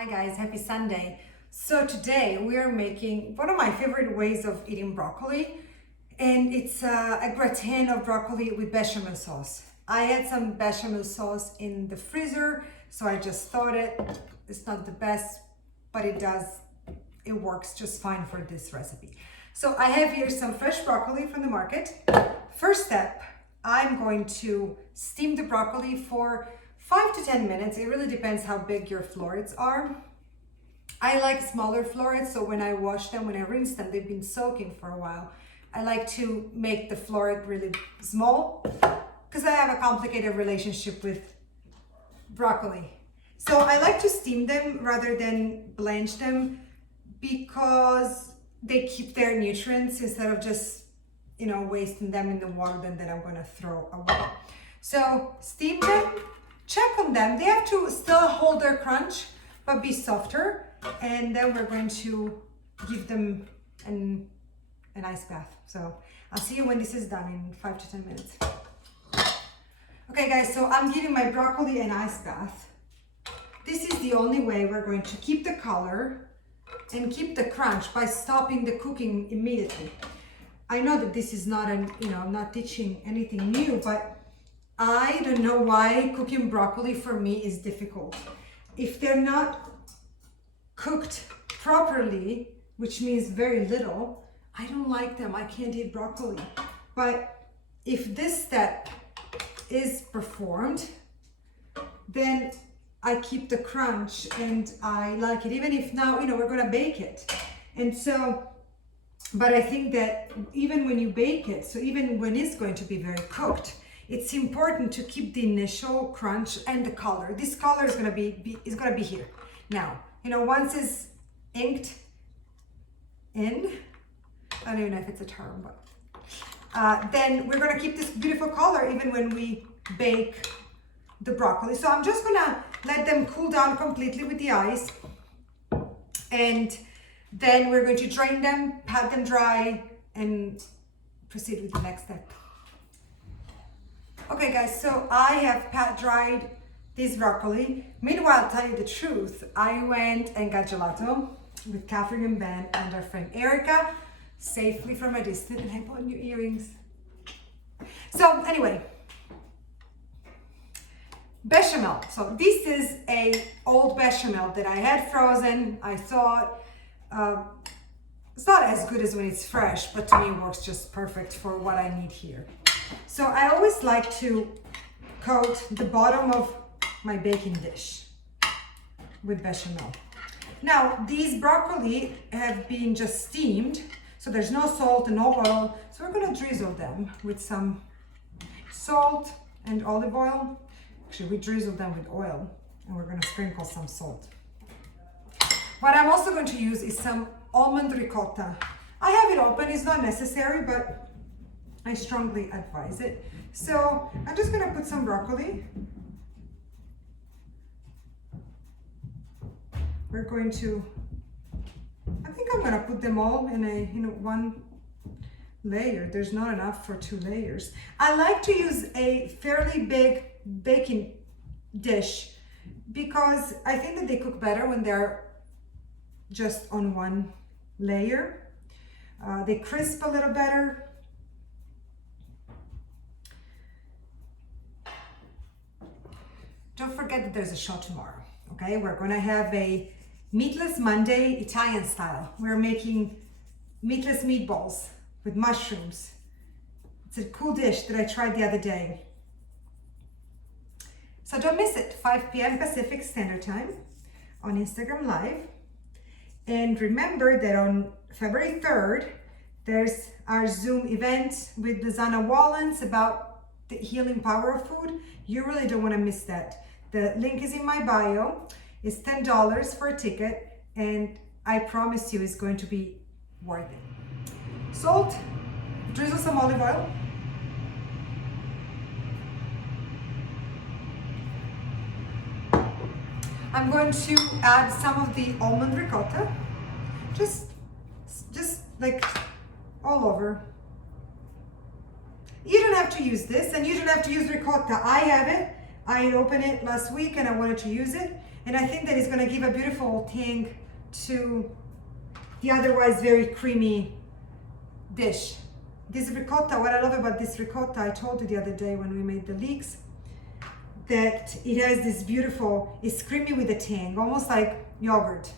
Hi guys, happy Sunday. So today we are making one of my favorite ways of eating broccoli, and it's a gratin of broccoli with bechamel sauce. I had some bechamel sauce in the freezer, so I just thought it's not the best, but it works just fine for this recipe. So I have here some fresh broccoli from the market. First step, I'm going to steam the broccoli for 5 to 10 minutes. It really depends how big your florets are. I like smaller florets, so when I wash them, when I rinse them, they've been soaking for a while. I like to make the floret really small because I have a complicated relationship with broccoli. So I like to steam them rather than blanch them because they keep their nutrients instead of just, wasting them in the water that I'm going to throw away. So steam them. Check on them. They have to still hold their crunch, but be softer. And then we're going to give them an ice bath. So I'll see you when this is done in 5 to 10 minutes. Okay guys, so I'm giving my broccoli an ice bath. This is the only way we're going to keep the color and keep the crunch by stopping the cooking immediately. I know that this is not I'm not teaching anything new, but I don't know why cooking broccoli for me is difficult. If they're not cooked properly, which means very little, I don't like them. I can't eat broccoli. But if this step is performed, then I keep the crunch and I like it. Even if now, we're gonna bake it. And so, but I think that even when you bake it, so even when it's going to be very cooked, it's important to keep the initial crunch and the color. This color is gonna be here. Now, once it's inked in, I don't even know if it's a term, but then we're gonna keep this beautiful color even when we bake the broccoli. So I'm just gonna let them cool down completely with the ice, and then we're going to drain them, pat them dry, and proceed with the next step. Okay guys, so I have pat dried this broccoli. Meanwhile, to tell you the truth, I went and got gelato with Catherine and Ben and our friend Erica, safely from a distance, and I bought new earrings. So anyway, bechamel. So this is a old bechamel that I had frozen. I thought it's not as good as when it's fresh, but to me it works just perfect for what I need here. So I always like to coat the bottom of my baking dish with bechamel. Now, these broccoli have been just steamed, so there's no salt and no oil. So we're gonna drizzle them with some salt and olive oil. Actually, we drizzle them with oil, and we're gonna sprinkle some salt. What I'm also going to use is some almond ricotta. I have it open, it's not necessary, but I strongly advise it. So I'm just gonna put some broccoli. We're going to, I think I'm gonna put them all in one layer. There's not enough for 2 layers. I like to use a fairly big baking dish because I think that they cook better when they're just on one layer. They crisp a little better. Don't forget that there's a show tomorrow, okay? We're gonna have a Meatless Monday Italian style. We're making meatless meatballs with mushrooms. It's a cool dish that I tried the other day. So don't miss it, 5 p.m. Pacific Standard Time on Instagram Live. And remember that on February 3rd, there's our Zoom event with Lizana Wallens about the healing power of food. You really don't wanna miss that. The link is in my bio. It's $10 for a ticket, and I promise you it's going to be worth it. Salt, drizzle some olive oil. I'm going to add some of the almond ricotta, just like all over. You don't have to use this, and you don't have to use ricotta. I have it. I opened it last week and I wanted to use it. And I think that it's gonna give a beautiful tang to the otherwise very creamy dish. This ricotta, what I love about this ricotta, I told you the other day when we made the leeks, that it has this beautiful, it's creamy with a tang, almost like yogurt.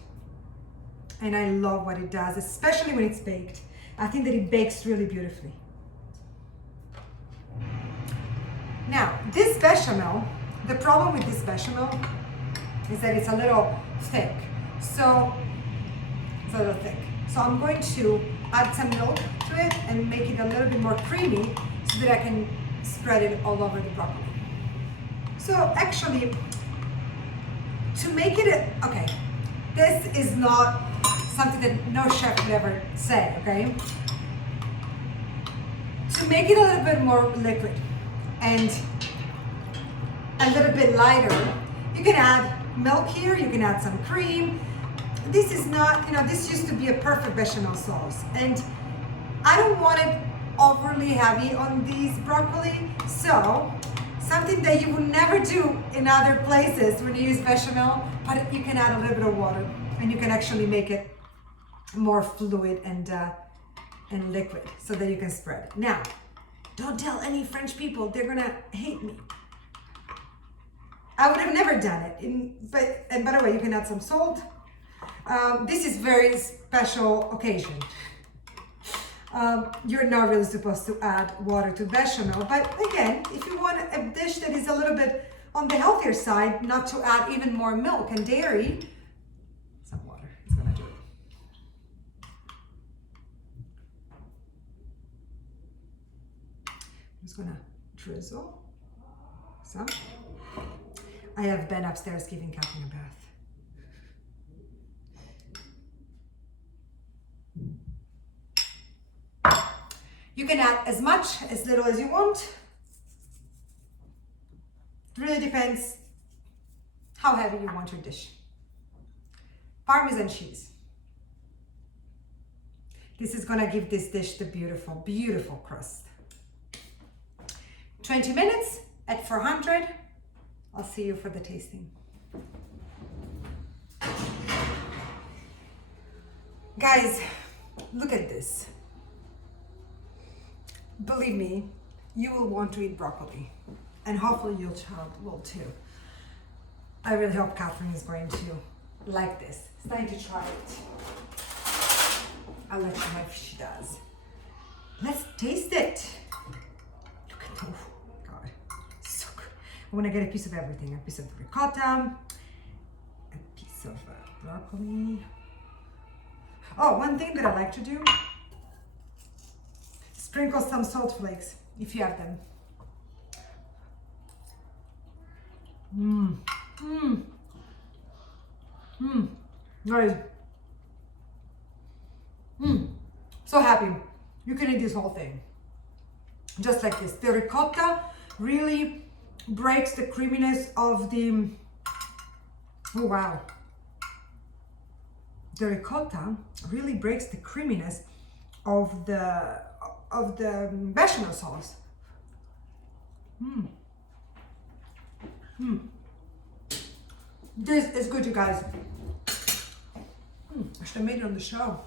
And I love what it does, especially when it's baked. I think that it bakes really beautifully. Now, this bechamel, the problem with this bechamel is that it's a little thick. So, it's a little thick. So I'm going to add some milk to it and make it a little bit more creamy so that I can spread it all over the broccoli. So actually, to make it, okay, this is not something that no chef would ever say, okay? To make it a little bit more liquid and a little bit lighter, you can add milk here, you can add some cream. This is not, this used to be a perfect bechamel sauce, and I don't want it overly heavy on these broccoli, so something that you would never do in other places when you use bechamel, but you can add a little bit of water and you can actually make it more fluid and liquid so that you can spread it. Now, don't tell any French people, they're gonna hate me. I would have never done it, and by the way, you can add some salt. This is very special occasion. You're not really supposed to add water to bechamel, but again, if you want a dish that is a little bit on the healthier side, not to add even more milk and dairy, some water is gonna do it. I'm just gonna drizzle some. I have been upstairs giving Catherine a bath. You can add as much, as little as you want. It really depends how heavy you want your dish. Parmesan cheese. This is gonna give this dish the beautiful, beautiful crust. 20 minutes at 400. I'll see you for the tasting. Guys, look at this. Believe me, you will want to eat broccoli, and hopefully your child will too. I really hope Catherine is going to like this. It's time to try it. I'll let you know if she does. Let's taste it. Look at that. Oh God, so good. I want to get a piece of everything. A piece of the ricotta, a piece of broccoli. Oh, one thing that I like to do, sprinkle some salt flakes if you have them. Guys, so happy. You can eat this whole thing. Just like this. The ricotta really breaks the creaminess of the, oh wow. The ricotta really breaks the creaminess of the bechamel sauce. This is good, you guys. I should have made it on the show.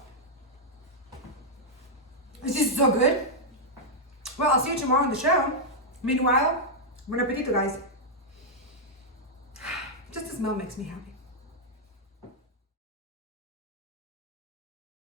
This is so good. Well, I'll see you tomorrow on the show. Meanwhile, bon appetito, guys. Just the smell makes me happy.